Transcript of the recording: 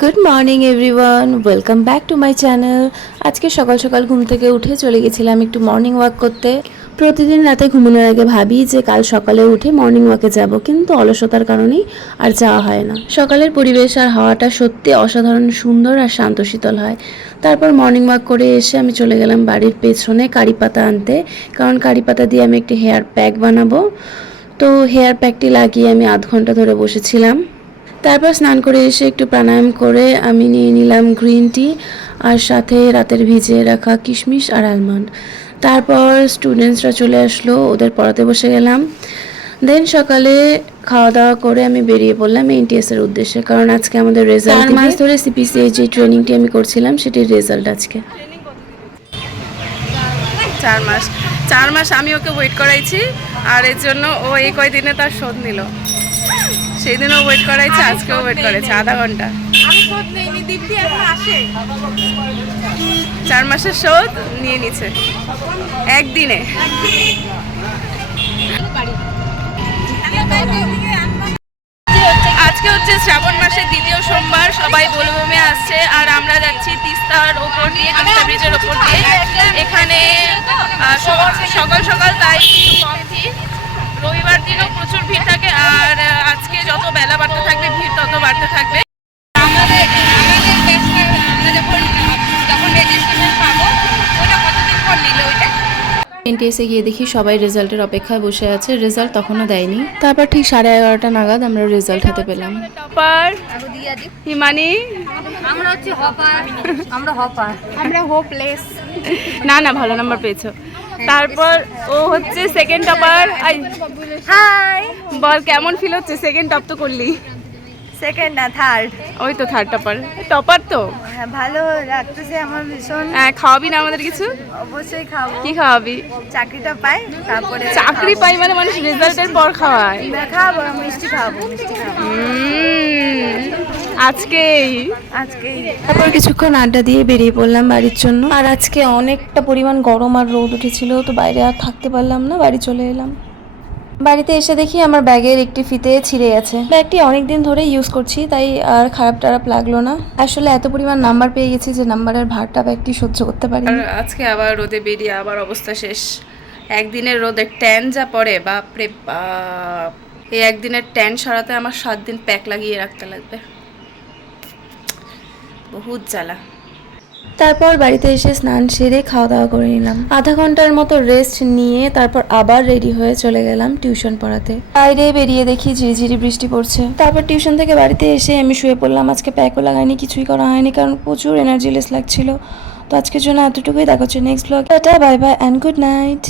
Good morning everyone welcome back to my channel আজকে সকাল সকাল ঘুম থেকে উঠে চলে গেছিলাম একটু মর্নিং ওয়াক করতে। প্রতিদিন রাতে ঘুমানোর আগে ভাবি যে কাল সকালে উঠে মর্নিং ওয়াকে যাব, কিন্তু অলসতার কারণেই আর যাওয়া হয় না। সকালের পরিবেশ আর হাওয়াটা সত্যি অসাধারণ সুন্দর আর শান্ত শীতল হয়। তারপর মর্নিং ওয়াক করে এসে আমি চলে গেলাম বাড়ির পেছনে কারি পাতা আনতে, কারণ কারি পাতা দিয়ে আমি একটি হেয়ার প্যাক বানাবো। তো হেয়ার প্যাকটি লাগিয়ে আমি আধ ঘণ্টা ধরে বসেছিলাম। তারপর স্নান করে এসে একটু প্রাণায়াম করে আমি নিয়ে নিলাম গ্রিন টি আর সাথে রাতের ভিজিয়ে রাখা কিশমিশ আর আলমন্ড তারপর স্টুডেন্টসরা চলে আসলো ওদের পড়াতে বসে গেলাম। দেন সকালে খাওয়া দাওয়া করে আমি বেরিয়ে পড়লাম এনটিএস এর উদ্দেশ্যে কারণ আজকে আমাদের রেজাল্ট চার মাস ধরে সিপিসিএ যে ট্রেনিংটি আমি করছিলাম সেটির রেজাল্ট আজকে। চার মাস। চার মাস আমি ওকে ওয়েট করাইছি আর এর জন্য ও এই কয়দিনে তার শোধ নিল। সেই দিনও ওয়েট করাইছে আজকেও ওয়েট করেছে আধা ঘণ্টা। চার মাসের শোধ নিয়ে নিছে। একদিনে। আজকে হচ্ছে শ্রাবণ মাসের দ্বিতীয় সোমবার সবাই বলবমে আসছে আর আমরা যাচ্ছি তিস্তার ওপর দিয়ে তিস্তা ব্রিজের ওপর দিয়ে। এখানে সকাল সকাল তাই থাকবে। আমাদের আমাদের ব্যাচটা আমরা যখন যখন রেজিস্ট্রেশন পাবো ওটা কতদিন পর নিল ওইটা? এনটিএসে গিয়ে দেখি সবাই রেজাল্টের অপেক্ষায় বসে আছে রেজাল্ট তখনও দেয়নি। তারপর ঠিক সাড়ে এগারোটা নাগাদ আমরা রেজাল্ট হাতে পেলাম। টপার হিমানি। আমরা হচ্ছে হপার। আমরা হপার। আমরা হোপলেস না না ভালো নাম্বার পেয়েছ। তারপর ও হচ্ছে সেকেন্ড টপার হাই বল কেমন ফিল হচ্ছে? সেকেন্ড টপ তো করলি। সেকেন্ড না থার্ড ওই তো থার্ড টপার টপার তো? হ্যাঁ ভালো লাগতেছে আমার ভীষণ। হ্যাঁ খাওয়াবি না আমাদের কিছু? অবশ্যই খাব। কি খাওয়াবি? চাকরিটা পাই তারপরে চাকরি পাই মানে মানুষ রেজাল্টের পর খাওয়ায়। খাব মিষ্টি খাব। মিষ্টি খাব আজকেই। আজকেই। তারপর কিছুক্ষণ আড্ডা দিয়ে বেরিয়ে পড়লাম বাড়ির জন্য। আর আজকে অনেকটা পরিমাণ গরম আর রোদ উঠেছিল তো বাইরে আর থাকতে পারলাম না বাড়ি চলে এলাম। বাড়িতে এসে দেখি আমার ব্যাগের একটি ফিতে ছিঁড়ে গেছে। ব্যাগটি অনেক দিন ধরে ইউজ করছি, তাই আর খারাপ টারাপ লাগল না। আসলে এত পরিমাণ নাম্বার পেয়ে গেছি যে নাম্বারের ভারটা ব্যাগটি সহ্য করতে পারি আজকে আবার রোদে বেরিয়ে আবার অবস্থা শেষ। একদিনের রোদের ট্যান যা পড়ে, বাপরে বাপ। এই একদিনের ট্যান সরাতে আমার সাত দিন প্যাক লাগিয়ে রাখতে লাগবে। বহুত জ্বালা। তারপর বাড়িতে এসে স্নান সেরে খাওয়া দাওয়া করে নিলাম। আধা ঘণ্টার মতো রেস্ট নিয়ে তারপর আবার রেডি হয়ে চলে গেলাম টিউশন পড়াতে। বাইরে বেরিয়ে দেখি ঝিরিঝিরি বৃষ্টি পড়ছে। তারপর টিউশন থেকে বাড়িতে এসে আমি শুয়ে পড়লাম। আজকে প্যাকও লাগাইনি, কিছুই করা হয়নি কারণ প্রচুর এনার্জি লেস লাগছিল। তো আজকের জন্য এতটুকুই, দেখা হচ্ছে next blog tata bye bye and good night